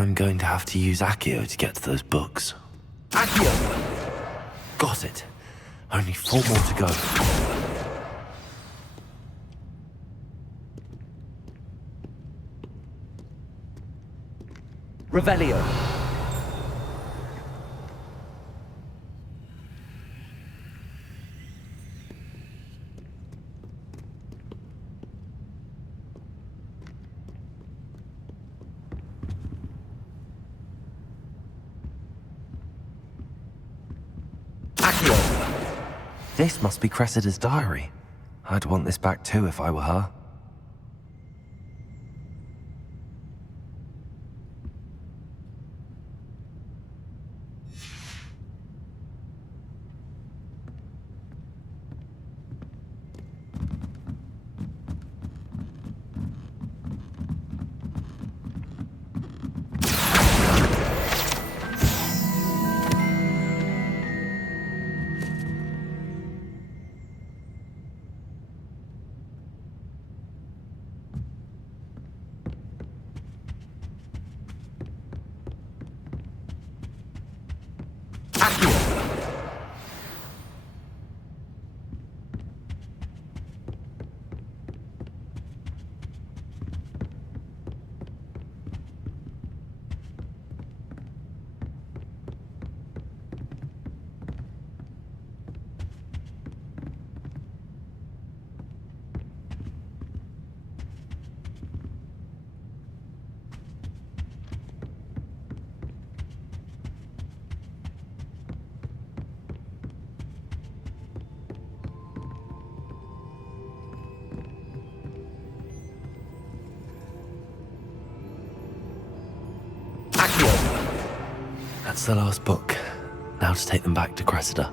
I'm going to have to use Accio to get to those books. Accio! Got it. Only 4 more to go. Revelio. This must be Cressida's diary. I'd want this back too if I were her. That's the last book. Now to take them back to Cressida.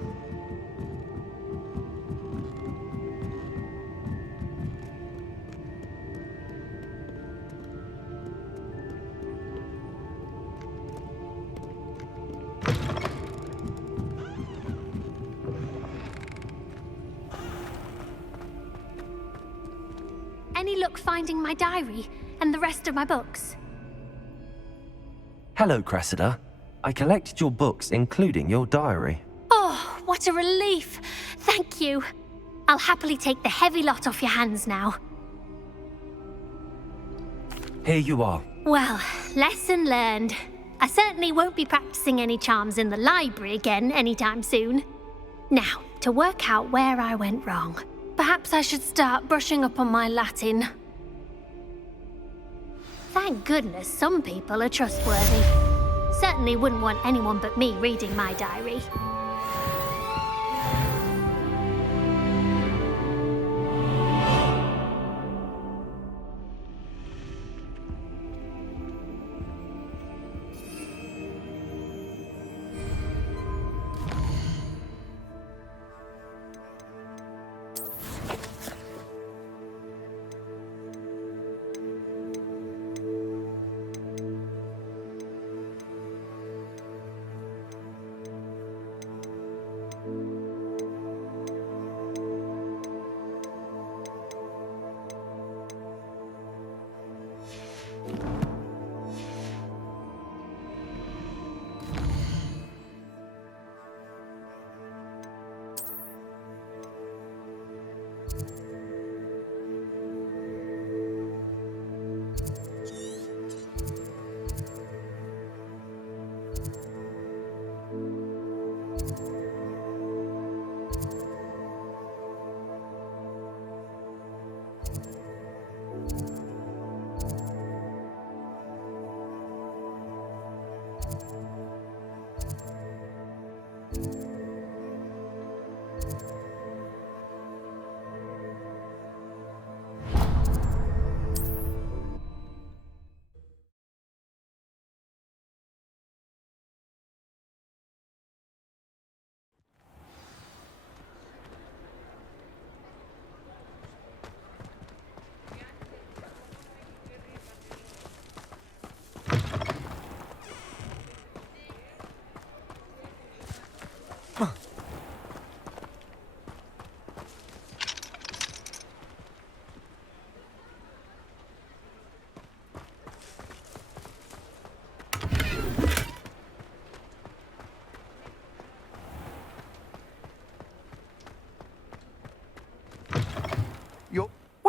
Any luck finding my diary and the rest of my books? Hello, Cressida. I collected your books, including your diary. Oh, what a relief. Thank you. I'll happily take the heavy lot off your hands now. Here you are. Well, lesson learned. I certainly won't be practicing any charms in the library again anytime soon. Now, to work out where I went wrong. Perhaps I should start brushing up on my Latin. Thank goodness some people are trustworthy. Certainly wouldn't want anyone but me reading my diary.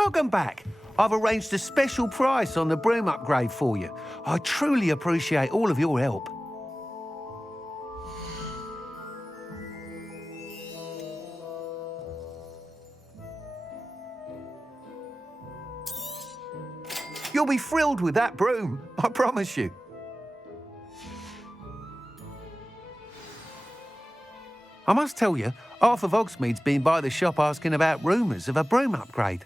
Welcome back. I've arranged a special price on the broom upgrade for you. I truly appreciate all of your help. You'll be thrilled with that broom, I promise you. I must tell you, half of Hogsmeade's been by the shop asking about rumours of a broom upgrade.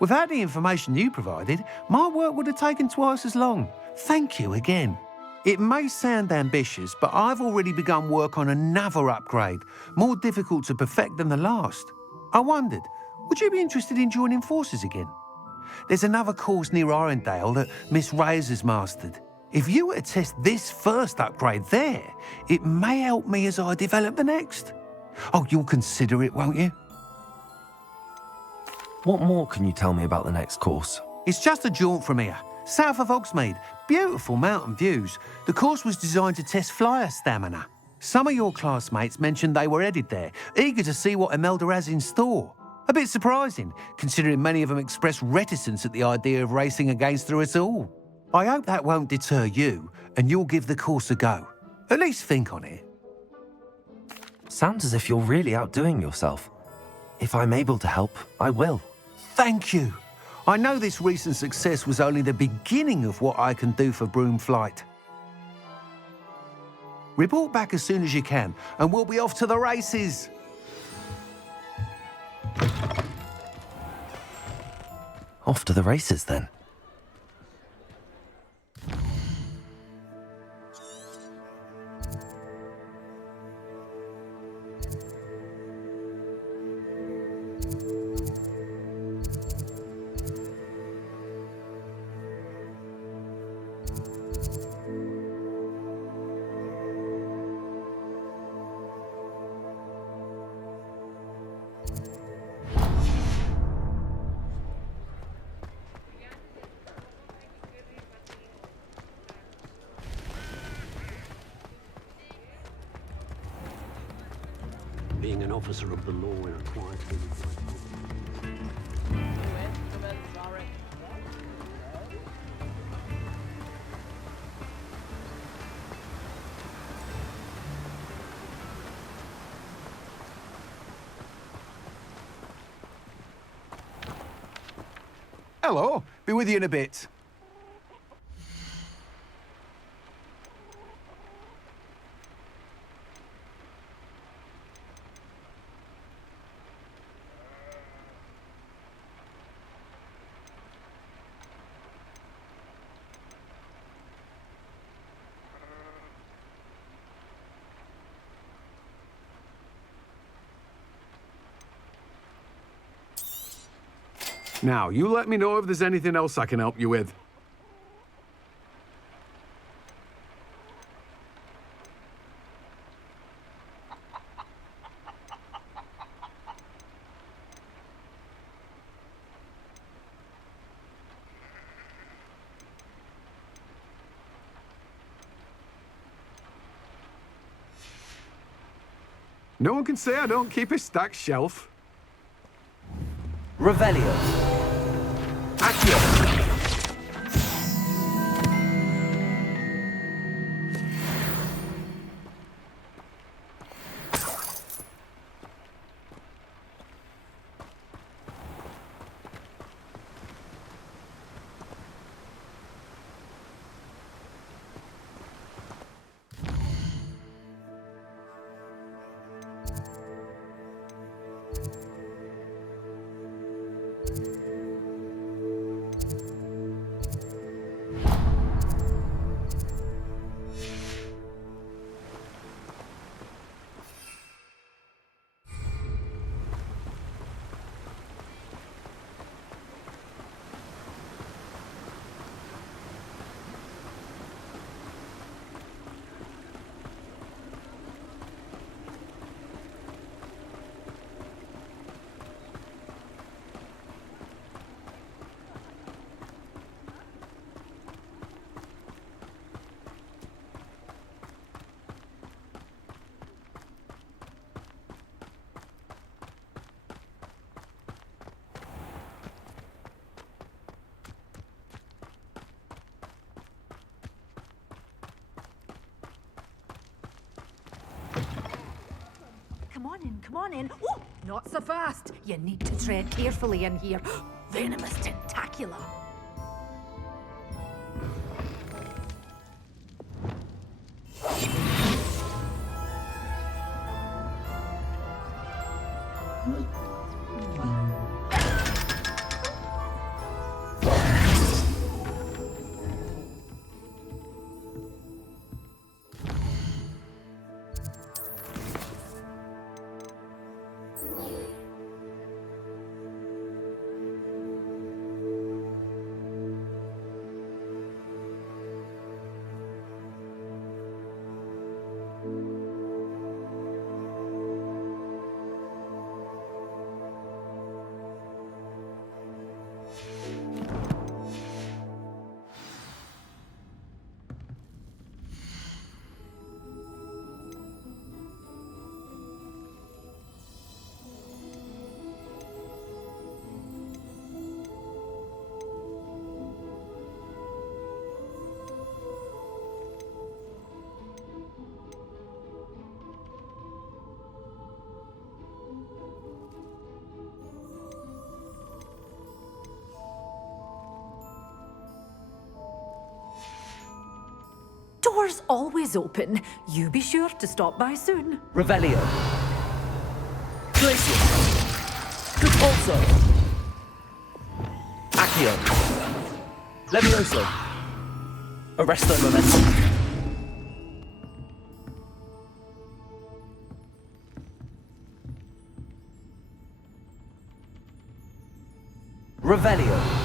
Without the information you provided, my work would have taken twice as long. Thank you again. It may sound ambitious, but I've already begun work on another upgrade, more difficult to perfect than the last. I wondered, would you be interested in joining forces again? There's another course near Arendelle that Miss Reyes has mastered. If you were to test this first upgrade there, it may help me as I develop the next. Oh, you'll consider it, won't you? What more can you tell me about the next course? It's just a jaunt from here, south of Hogsmeade. Beautiful mountain views. The course was designed to test flyer stamina. Some of your classmates mentioned they were headed there, eager to see what Imelda has in store. A bit surprising, considering many of them expressed reticence at the idea of racing against her at all. I hope that won't deter you, and you'll give the course a go. At least think on it. Sounds as if you're really outdoing yourself. If I'm able to help, I will. Thank you. I know this recent success was only the beginning of what I can do for broom flight. Report back as soon as you can, and we'll be off to the races. Off to the races, then. Being an officer of the law in a quiet village like Hello, be with you in a bit. Now, you let me know if there's anything else I can help you with. No one can say I don't keep a stacked shelf. Revelio. Accio. come on in. Oh, not so fast. You need to tread carefully in here. Venomous tentacula. Doors always open. You be sure to stop by soon. Revelio. Glacius. Repulso. Accio. Levioso. Arresto Momentum. Revelio.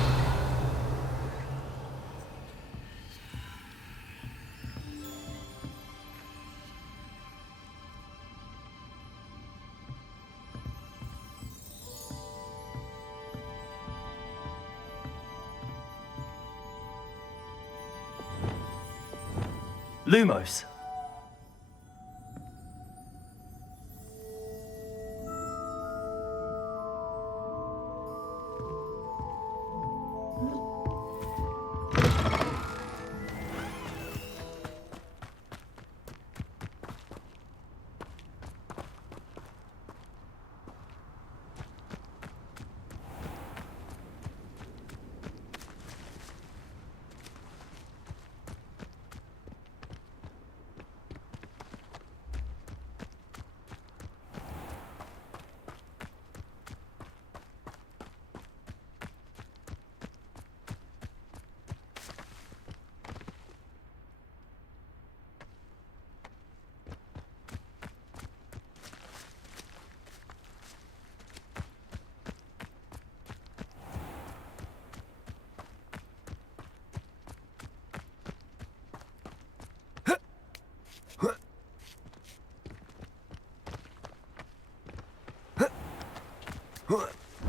Lumos.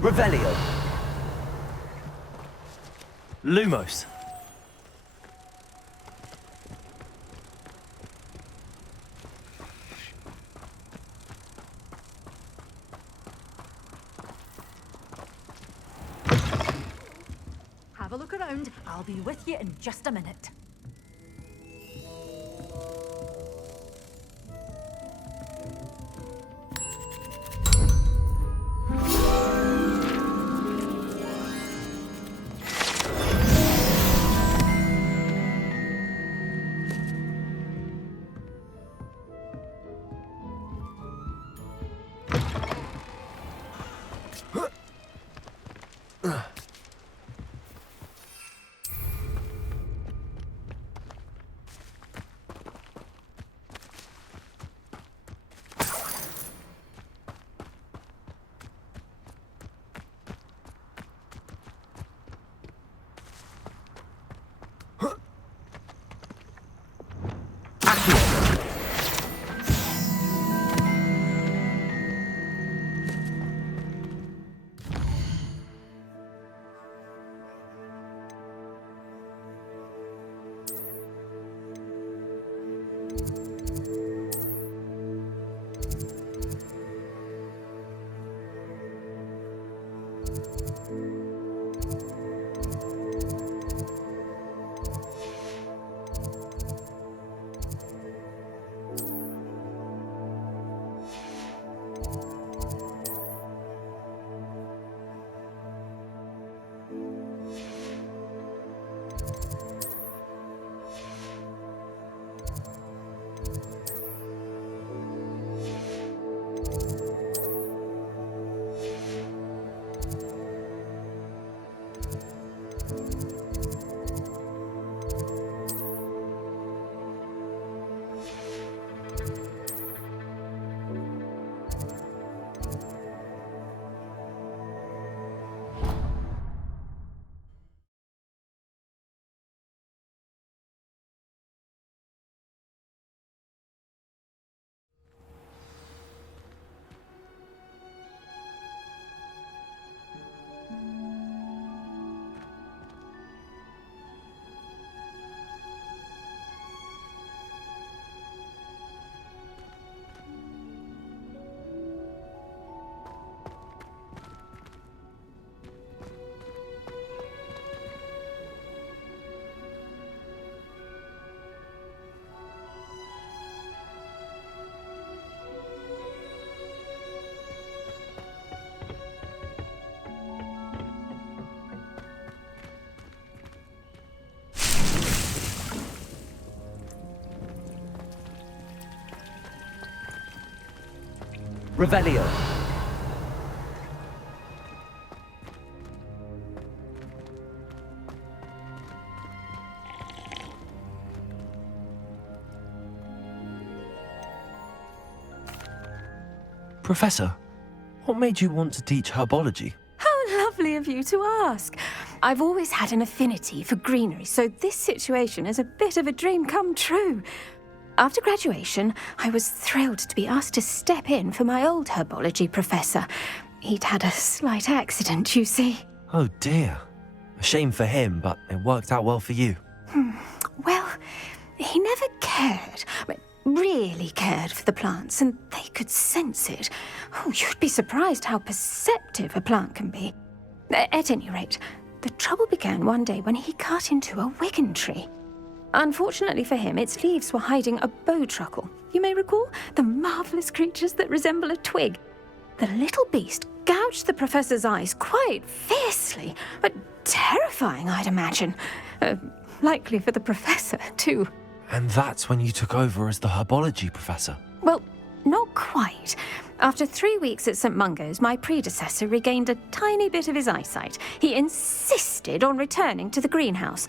Revelio. Lumos. Have a look around. I'll be with you in just a minute. Revelio. Professor, what made you want to teach herbology? How lovely of you to ask. I've always had an affinity for greenery, so this situation is a bit of a dream come true. After graduation, I was thrilled to be asked to step in for my old herbology professor. He'd had a slight accident, you see. Oh dear. A shame for him, but it worked out well for you. Well, he never cared, really cared for the plants, and they could sense it. Oh, you'd be surprised how perceptive a plant can be. At any rate, the trouble began one day when he cut into a wigan tree. Unfortunately for him, its leaves were hiding a bowtruckle. You may recall the marvellous creatures that resemble a twig. The little beast gouged the professor's eyes quite fiercely, but terrifying, I'd imagine. Likely for the professor, too. And that's when you took over as the herbology professor? Well, not quite. After 3 weeks at St. Mungo's, my predecessor regained a tiny bit of his eyesight. He insisted on returning to the greenhouse.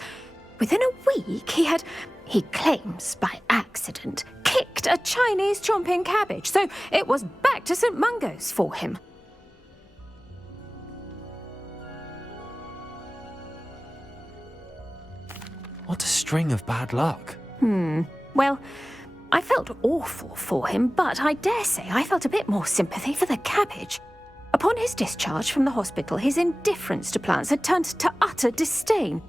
Within a week, he claims by accident, kicked a Chinese chomping cabbage, so it was back to St. Mungo's for him. What a string of bad luck. Well, I felt awful for him, but I dare say I felt a bit more sympathy for the cabbage. Upon his discharge from the hospital, his indifference to plants had turned to utter disdain.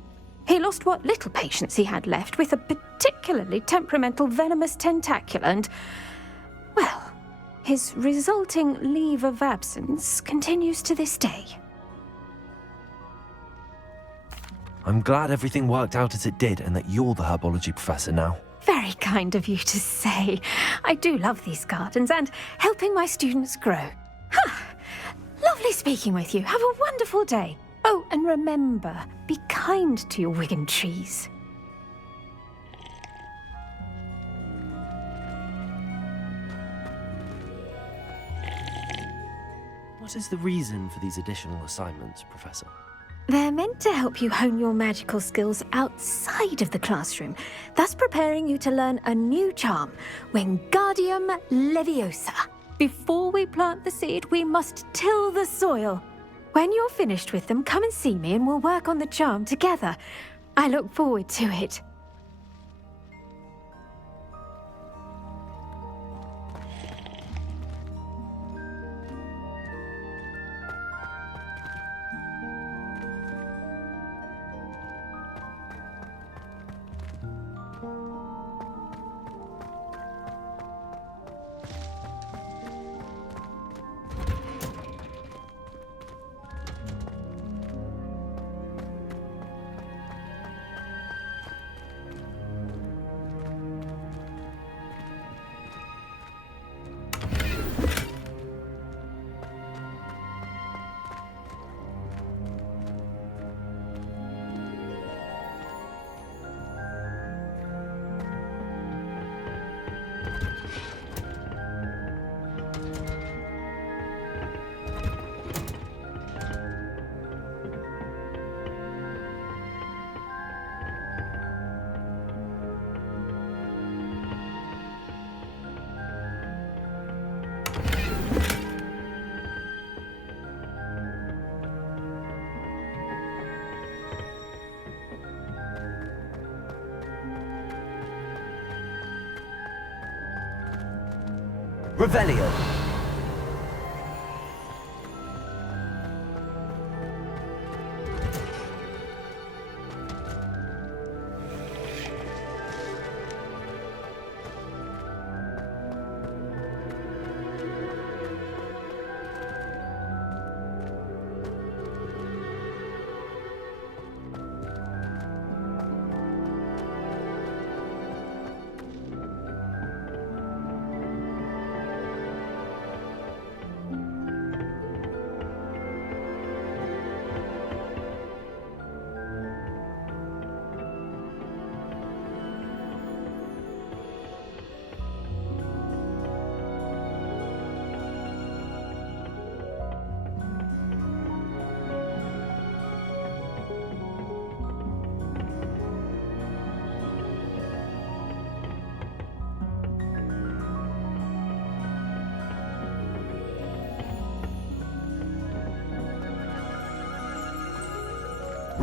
He lost what little patience he had left with a particularly temperamental venomous tentacula and, well, his resulting leave of absence continues to this day. I'm glad everything worked out as it did and that you're the herbology professor now. Very kind of you to say. I do love these gardens and helping my students grow. Lovely speaking with you. Have a wonderful day. Oh, and remember, be kind to your wigan trees. What is the reason for these additional assignments, Professor? They're meant to help you hone your magical skills outside of the classroom, thus preparing you to learn a new charm, Wingardium Leviosa. Before we plant the seed, we must till the soil. When you're finished with them, come and see me and we'll work on the charm together. I look forward to it. Revelio.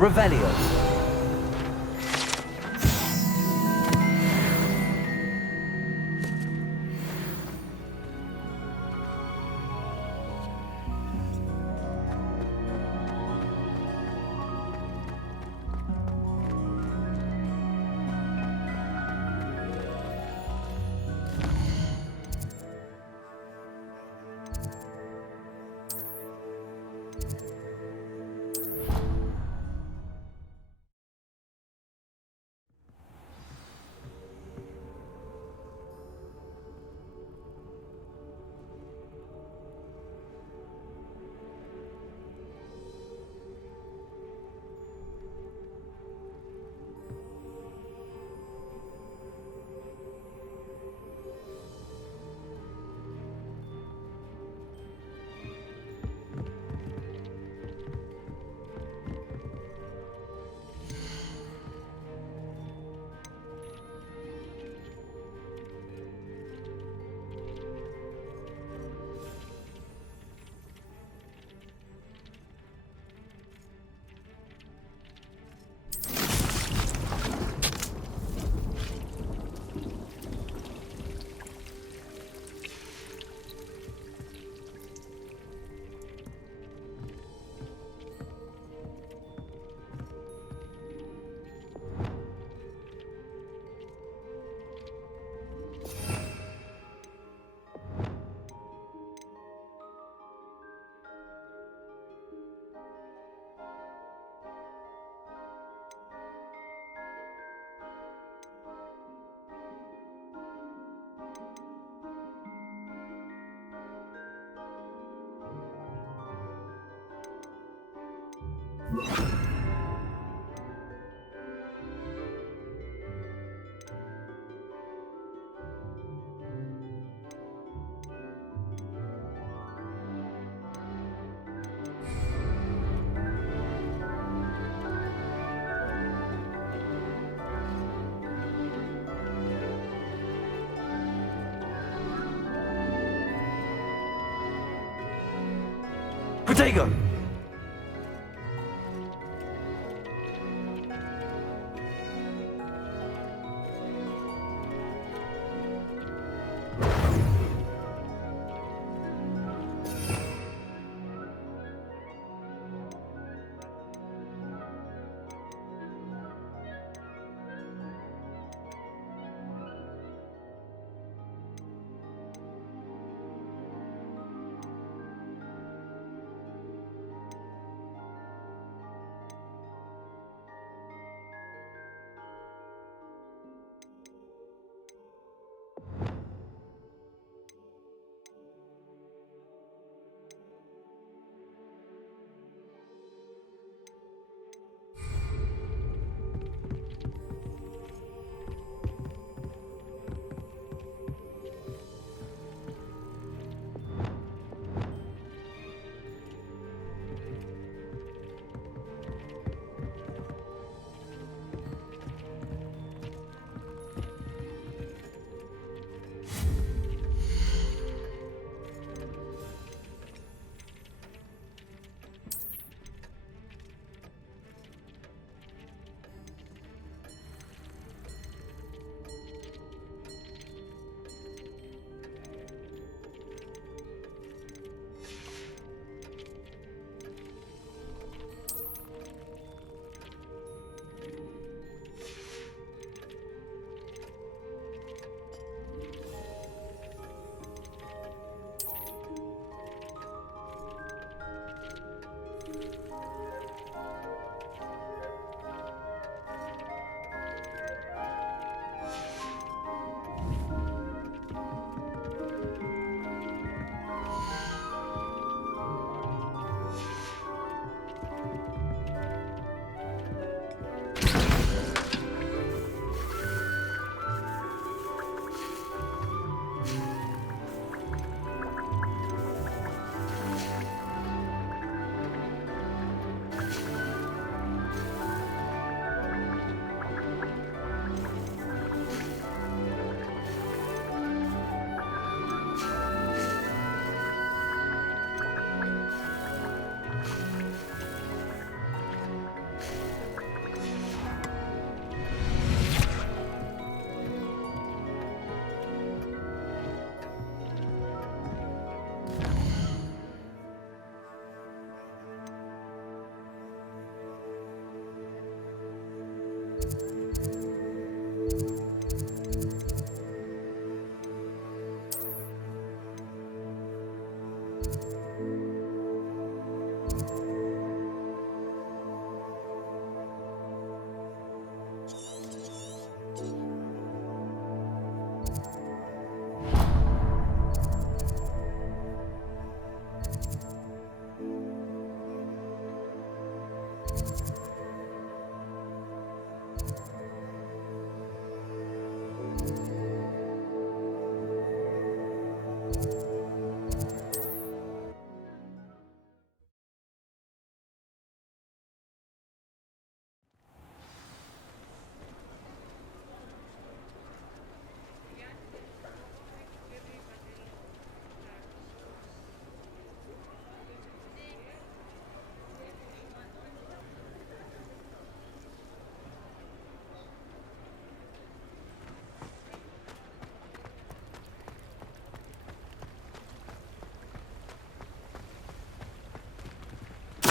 Revelio. Protego!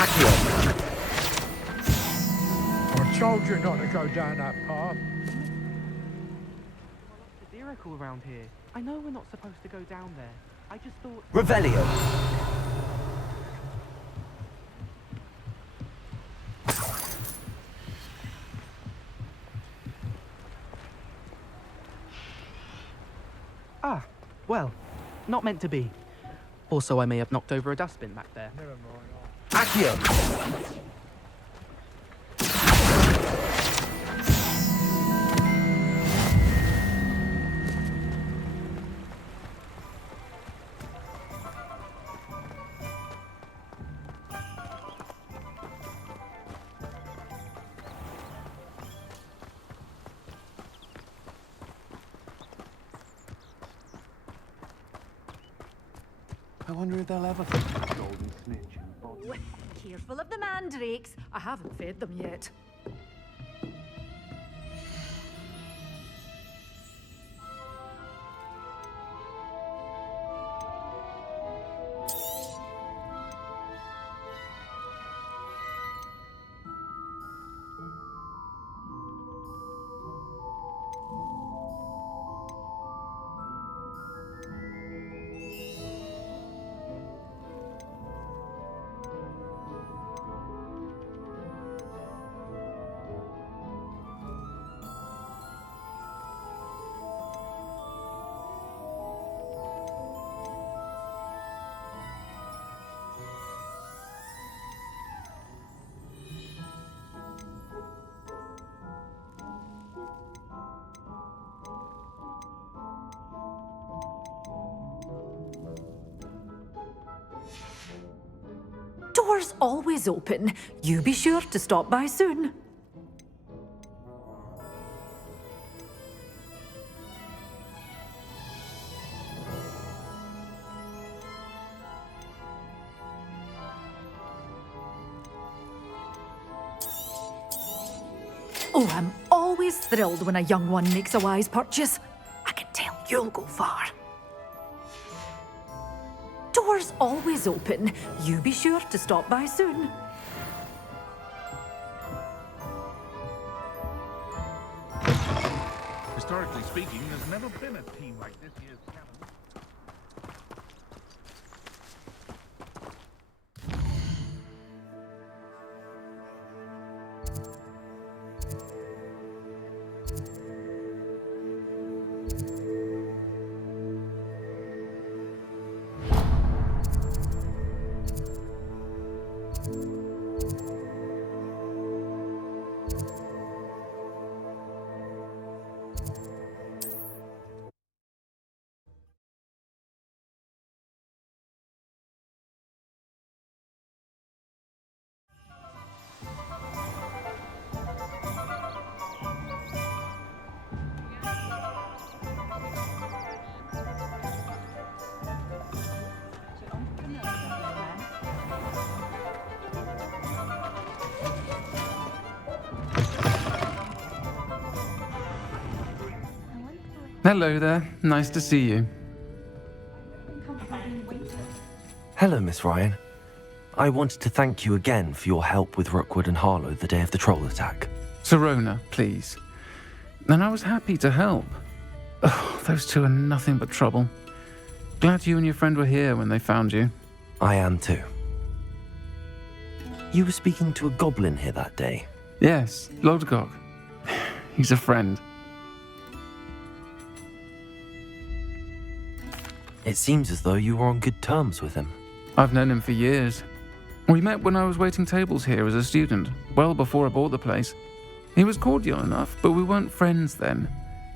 Accio! I told you not to go down that path. The miracle around here. I know we're not supposed to go down there. I just thought... Revelio. Ah, well, not meant to be. Also, I may have knocked over a dustbin back there. Never mind. Accio! I wonder if they'll ever find the golden snitch and body. Careful of the mandrakes. I haven't fed them yet. Doors always open. You be sure to stop by soon. Oh, I'm always thrilled when a young one makes a wise purchase. I can tell you'll go far. Doors always open. You be sure to stop by soon. Historically speaking, there's never been a team like this year's Canada. Hello there. Nice to see you. Hello, Miss Ryan. I wanted to thank you again for your help with Rookwood and Harlow the day of the troll attack. Serona, please. And I was happy to help. Oh, those two are nothing but trouble. Glad you and your friend were here when they found you. I am too. You were speaking to a goblin here that day. Yes, Lodgok. He's a friend. It seems as though you were on good terms with him. I've known him for years. We met when I was waiting tables here as a student, well before I bought the place. He was cordial enough, but we weren't friends then.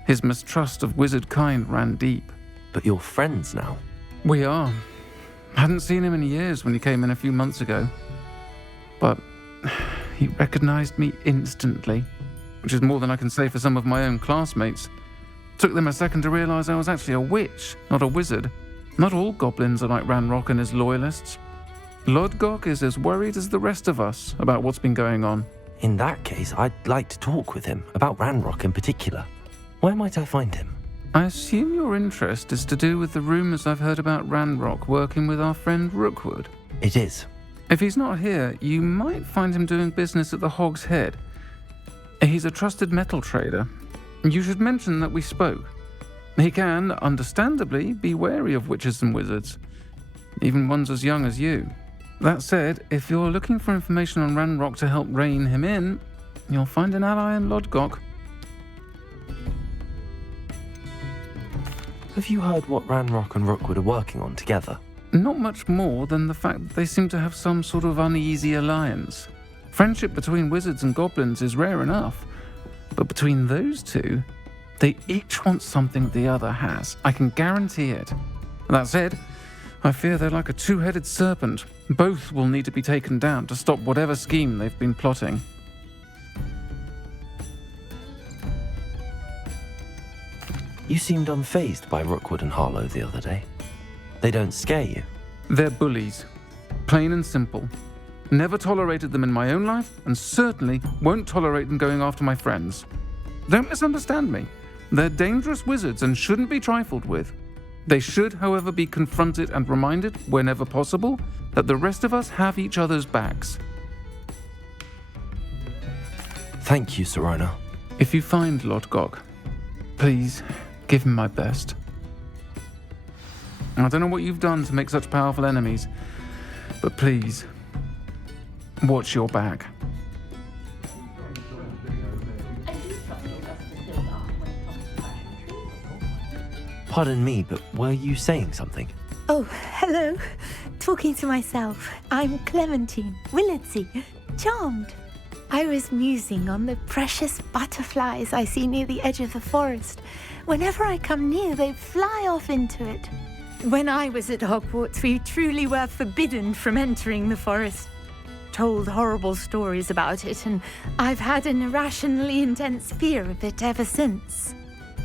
His mistrust of wizard kind ran deep. But you're friends now? We are. Hadn't seen him in years when he came in a few months ago. But he recognized me instantly, which is more than I can say for some of my own classmates. Took them a second to realize I was actually a witch, not a wizard. Not all goblins are like Ranrock and his loyalists. Lodgok is as worried as the rest of us about what's been going on. In that case, I'd like to talk with him, about Ranrock in particular. Where might I find him? I assume your interest is to do with the rumors I've heard about Ranrock working with our friend Rookwood. It is. If he's not here, you might find him doing business at the Hog's Head. He's a trusted metal trader. You should mention that we spoke. He can, understandably, be wary of witches and wizards, even ones as young as you. That said, if you're looking for information on Ranrock to help rein him in, you'll find an ally in Lodgok. Have you heard what Ranrock and Rookwood are working on together? Not much more than the fact that they seem to have some sort of uneasy alliance. Friendship between wizards and goblins is rare enough, but between those two, they each want something the other has. I can guarantee it. That said, I fear they're like a two-headed serpent. Both will need to be taken down to stop whatever scheme they've been plotting. You seemed unfazed by Rookwood and Harlow the other day. They don't scare you. They're bullies. Plain and simple. Never tolerated them in my own life, and certainly won't tolerate them going after my friends. Don't misunderstand me. They're dangerous wizards and shouldn't be trifled with. They should, however, be confronted and reminded, whenever possible, that the rest of us have each other's backs. Thank you, Serona. If you find Lodgok, please give him my best. I don't know what you've done to make such powerful enemies, but please, watch your back. Pardon me, but were you saying something? Oh, hello. Talking to myself. I'm Clementine, Willardsey, charmed. I was musing on the precious butterflies I see near the edge of the forest. Whenever I come near, they fly off into it. When I was at Hogwarts, we truly were forbidden from entering the forest. Told horrible stories about it, and I've had an irrationally intense fear of it ever since.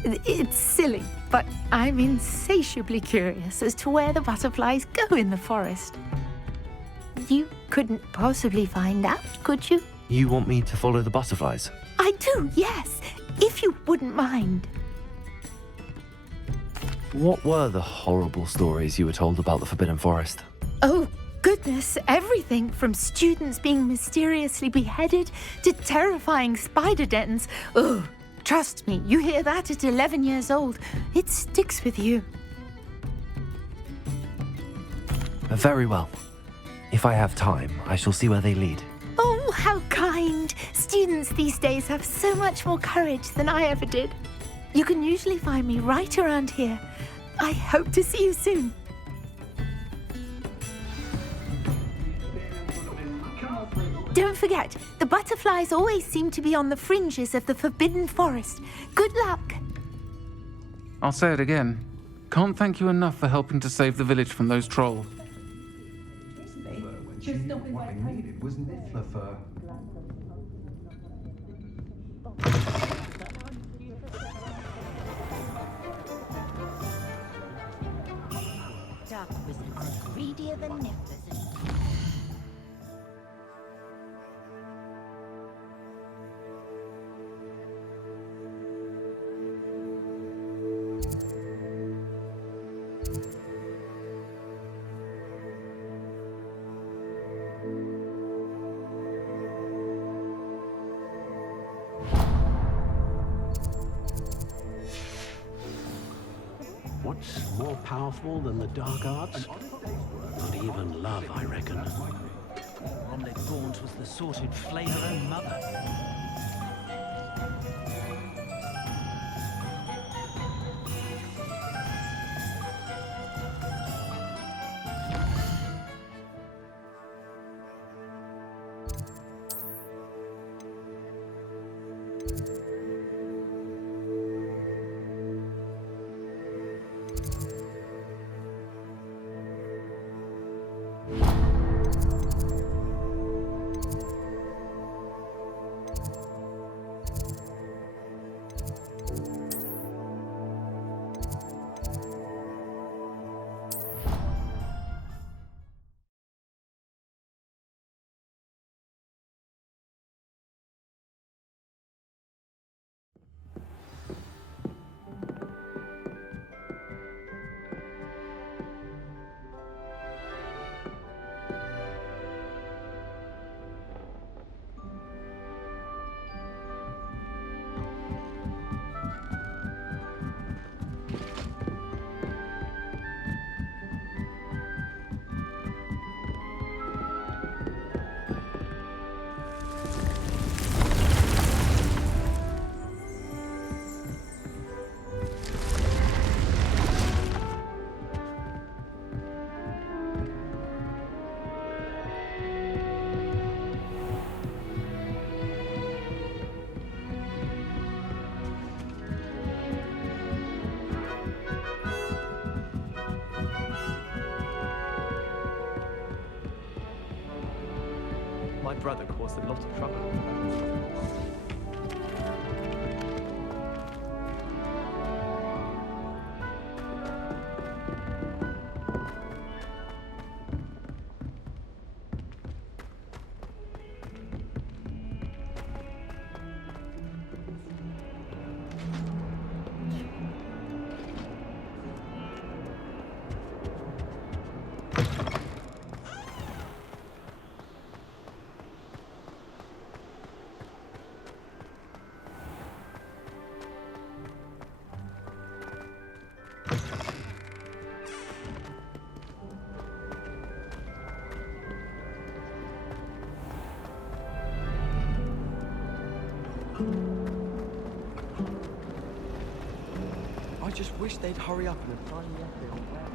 It's silly, but I'm insatiably curious as to where the butterflies go in the forest. You couldn't possibly find out, could you? You want me to follow the butterflies? I do, yes, if you wouldn't mind. What were the horrible stories you were told about the Forbidden Forest? Oh, goodness, everything from students being mysteriously beheaded to terrifying spider dens. Ugh. Trust me, you hear that at 11 years old, it sticks with you. Very well. If I have time, I shall see where they lead. Oh, how kind! Students these days have so much more courage than I ever did. You can usually find me right around here. I hope to see you soon. Don't forget, the butterflies always seem to be on the fringes of the Forbidden Forest. Good luck. I'll say it again. Can't thank you enough for helping to save the village from those trolls. Dark wizards, greedier than Nephilims. What's more powerful than the dark arts? Not even love, I reckon. Romley Gaunt was the sort who'd flay her own mother. brother caused a lot of trouble. I just wish they'd hurry up and apply the essay on Venmo.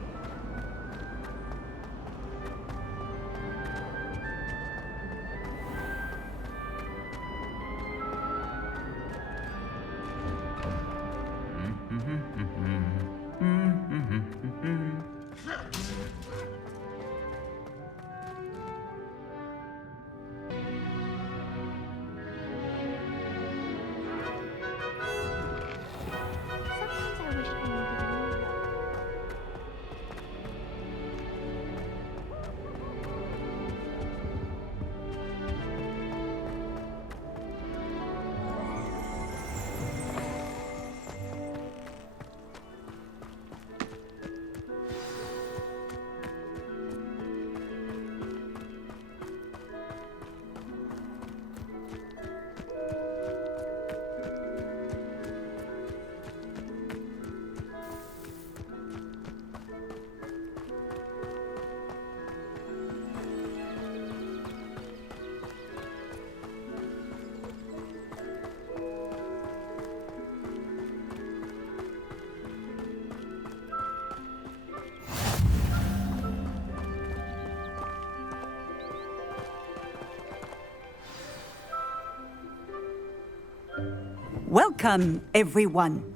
Welcome, everyone.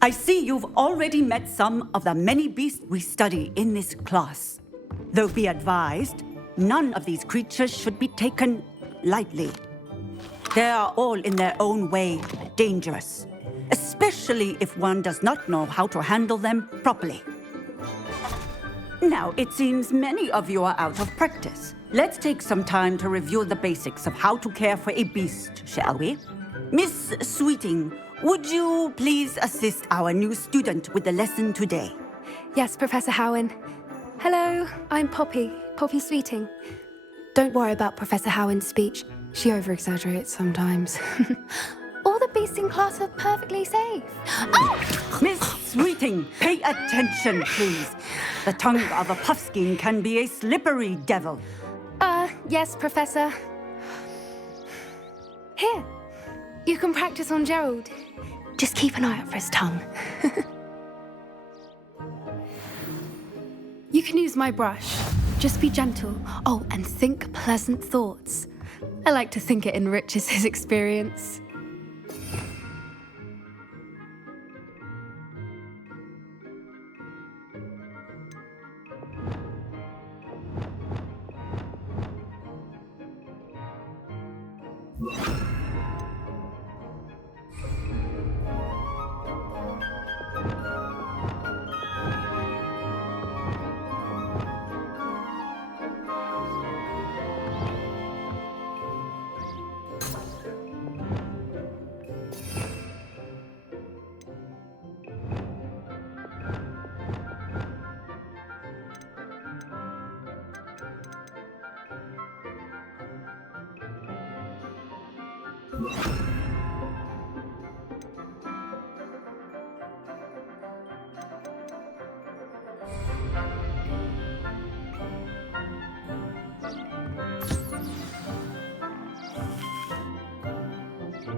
I see you've already met some of the many beasts we study in this class. Though be advised, none of these creatures should be taken lightly. They are all in their own way dangerous, especially if one does not know how to handle them properly. Now, it seems many of you are out of practice. Let's take some time to review the basics of how to care for a beast, shall we? Miss Sweeting, would you please assist our new student with the lesson today? Yes, Professor Howen. Hello, I'm Poppy Sweeting. Don't worry about Professor Howen's speech. She over-exaggerates sometimes. All the beasts in class are perfectly safe. Oh! Miss Sweeting, pay attention, please. The tongue of a puffskein can be a slippery devil. Yes, Professor. Here. You can practice on Gerald. Just keep an eye out for his tongue. You can use my brush. Just be gentle. Oh, and think pleasant thoughts. I like to think it enriches his experience.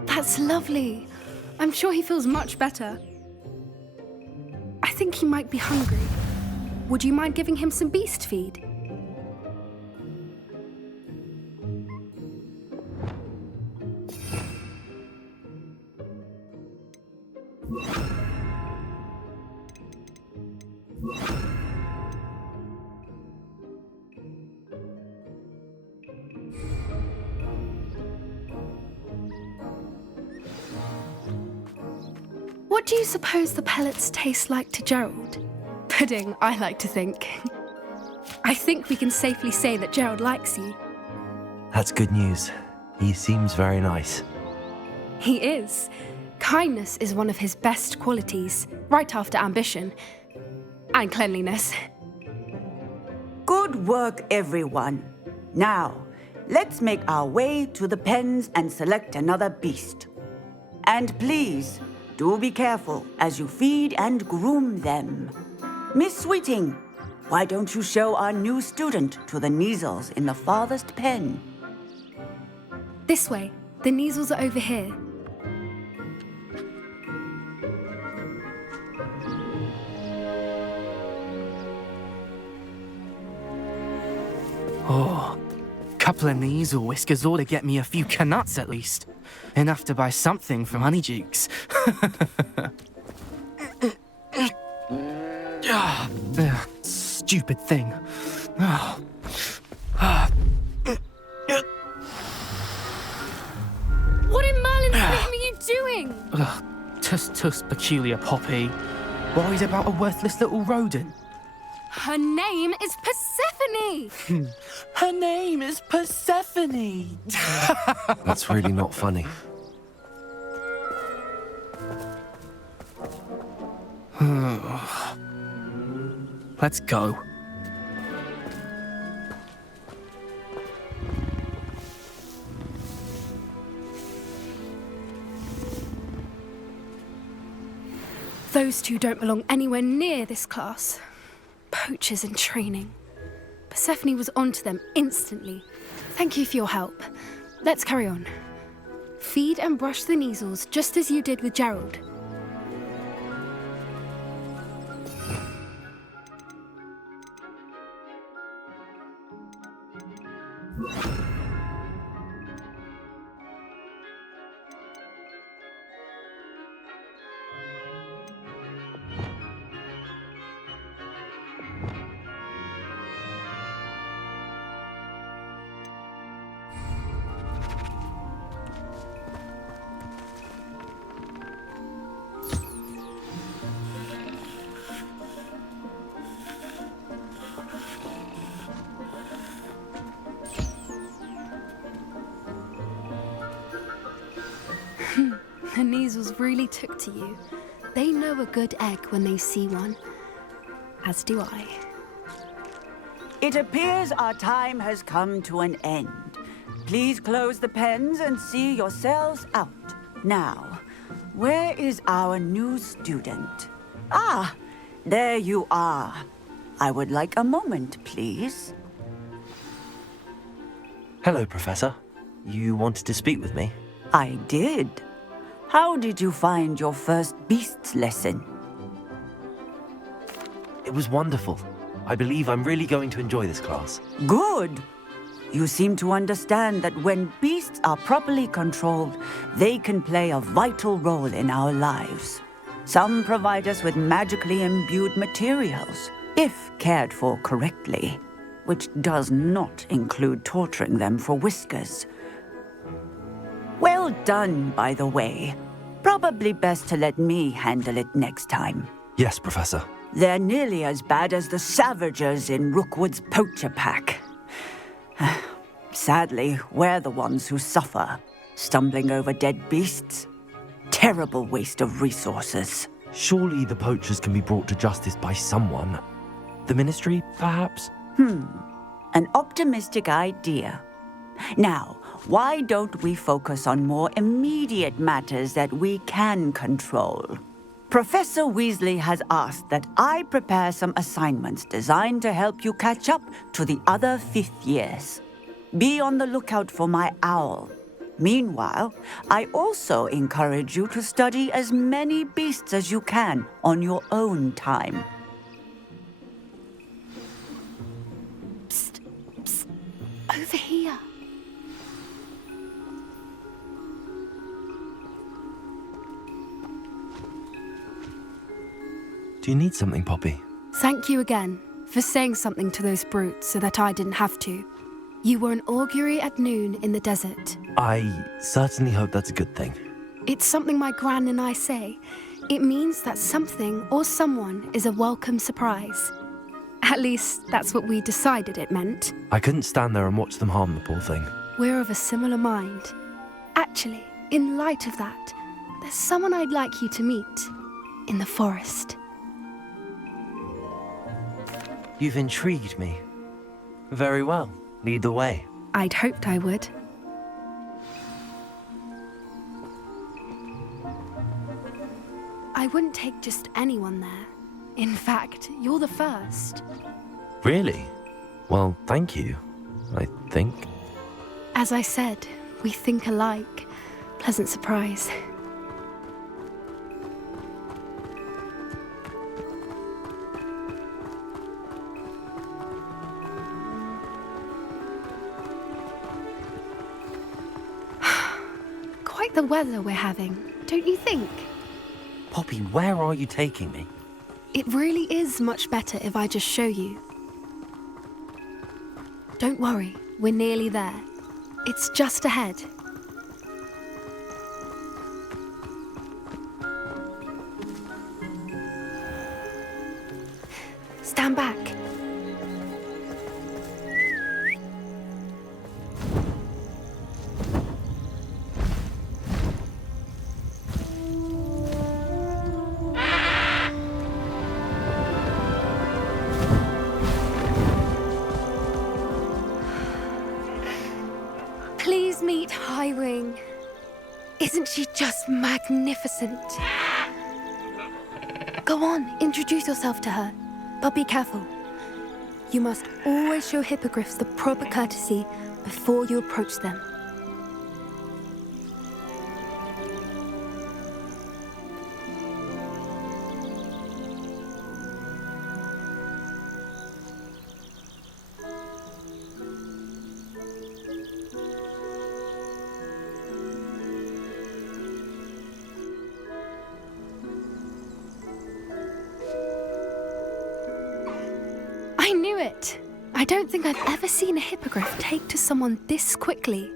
That's lovely. I'm sure he feels much better. I think he might be hungry. Would you mind giving him some beast feed? What do you suppose the pellets taste like to Gerald? Pudding, I like to think. I think we can safely say that Gerald likes you. That's good news. He seems very nice. He is. Kindness is one of his best qualities, right after ambition. And cleanliness. Good work, everyone. Now, let's make our way to the pens and select another beast. And please, do be careful as you feed and groom them. Miss Sweeting, why don't you show our new student to the Neasels in the farthest pen? This way. The Neasels are over here. Oh, couple of Neasel whiskers ought to get me a few canuts at least. Enough to buy something from Honeydukes. Stupid thing. What in Merlin's name are you doing? Tuss, peculiar Poppy. Worried about a worthless little rodent? Her name is Persephone! Her name is Persephone! That's really not funny. Let's go. Those two don't belong anywhere near this class. Poachers in training. Persephone was onto them instantly. Thank you for your help. Let's carry on. Feed and brush the Neasels just as you did with Gerald. The Neasels really took to you. They know a good egg when they see one. As do I. It appears our time has come to an end. Please close the pens and see yourselves out. Now, where is our new student? Ah, there you are. I would like a moment, please. Hello, Professor. You wanted to speak with me? I did. How did you find your first beasts lesson? It was wonderful. I believe I'm really going to enjoy this class. Good. You seem to understand that when beasts are properly controlled, they can play a vital role in our lives. Some provide us with magically imbued materials, if cared for correctly, which does not include torturing them for whiskers. Well done, by the way. Probably best to let me handle it next time. Yes, Professor. They're nearly as bad as the Savagers in Rookwood's poacher pack. Sadly, we're the ones who suffer, stumbling over dead beasts. Terrible waste of resources. Surely the poachers can be brought to justice by someone. The Ministry, perhaps? An optimistic idea. Now, why don't we focus on more immediate matters that we can control? Professor Weasley has asked that I prepare some assignments designed to help you catch up to the other fifth years. Be on the lookout for my owl. Meanwhile, I also encourage you to study as many beasts as you can on your own time. Psst, psst. Over here. Do you need something, Poppy? Thank you again for saying something to those brutes so that I didn't have to. You were an augury at noon in the desert. I certainly hope that's a good thing. It's something my gran and I say. It means that something or someone is a welcome surprise. At least, that's what we decided it meant. I couldn't stand there and watch them harm the poor thing. We're of a similar mind. Actually, in light of that, there's someone I'd like you to meet in the forest. You've intrigued me. Very well. Lead the way. I'd hoped I would. I wouldn't take just anyone there. In fact, you're the first. Really? Well, thank you, I think. As I said, we think alike. Pleasant surprise. Quite the weather we're having, don't you think? Poppy, where are you taking me? It really is much better if I just show you. Don't worry, we're nearly there. It's just ahead. Stand back. Please meet Highwing. Isn't she just magnificent? Go on, introduce yourself to her. But be careful. You must always show hippogriffs the proper courtesy before you approach them. I knew it! I don't think I've ever seen a hippogriff take to someone this quickly.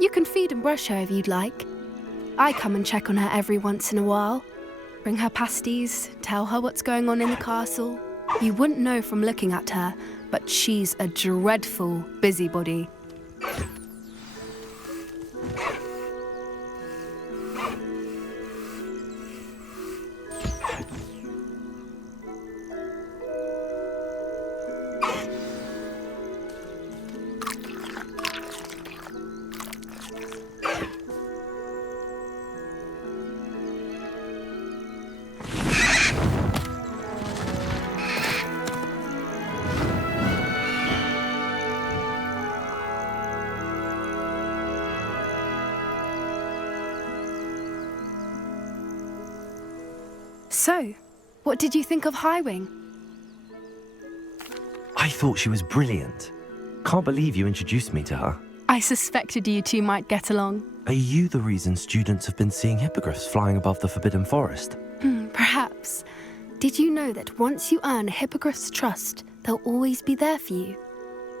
You can feed and brush her if you'd like. I come and check on her every once in a while. Bring her pasties, tell her what's going on in the castle. You wouldn't know from looking at her, but she's a dreadful busybody. So, what did you think of Highwing? I thought she was brilliant. Can't believe you introduced me to her. I suspected you two might get along. Are you the reason students have been seeing hippogriffs flying above the Forbidden Forest? Perhaps. Did you know that once you earn a hippogriff's trust, they'll always be there for you?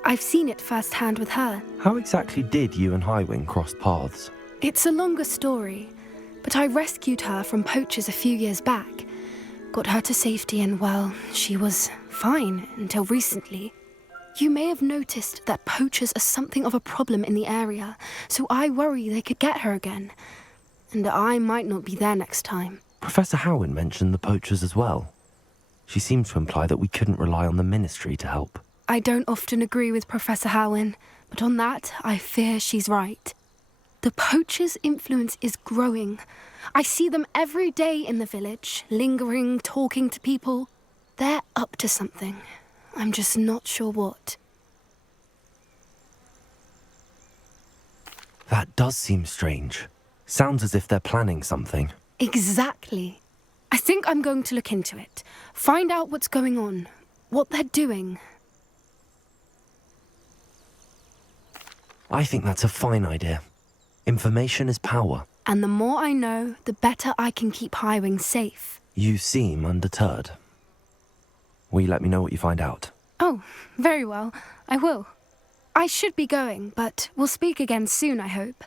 I've seen it firsthand with her. How exactly did you and Highwing cross paths? It's a longer story, but I rescued her from poachers a few years back. Got her to safety and, well, she was fine until recently. You may have noticed that poachers are something of a problem in the area, so I worry they could get her again. And I might not be there next time. Professor Howin mentioned the poachers as well. She seemed to imply that we couldn't rely on the ministry to help. I don't often agree with Professor Howin, but on that, I fear she's right. The poachers' influence is growing. I see them every day in the village, lingering, talking to people. They're up to something. I'm just not sure what. That does seem strange. Sounds as if they're planning something. Exactly. I think I'm going to look into it. Find out what's going on, what they're doing. I think that's a fine idea. Information is power. And the more I know, the better I can keep Highwing safe. You seem undeterred. Will you let me know what you find out? Oh, very well. I will. I should be going, but we'll speak again soon, I hope.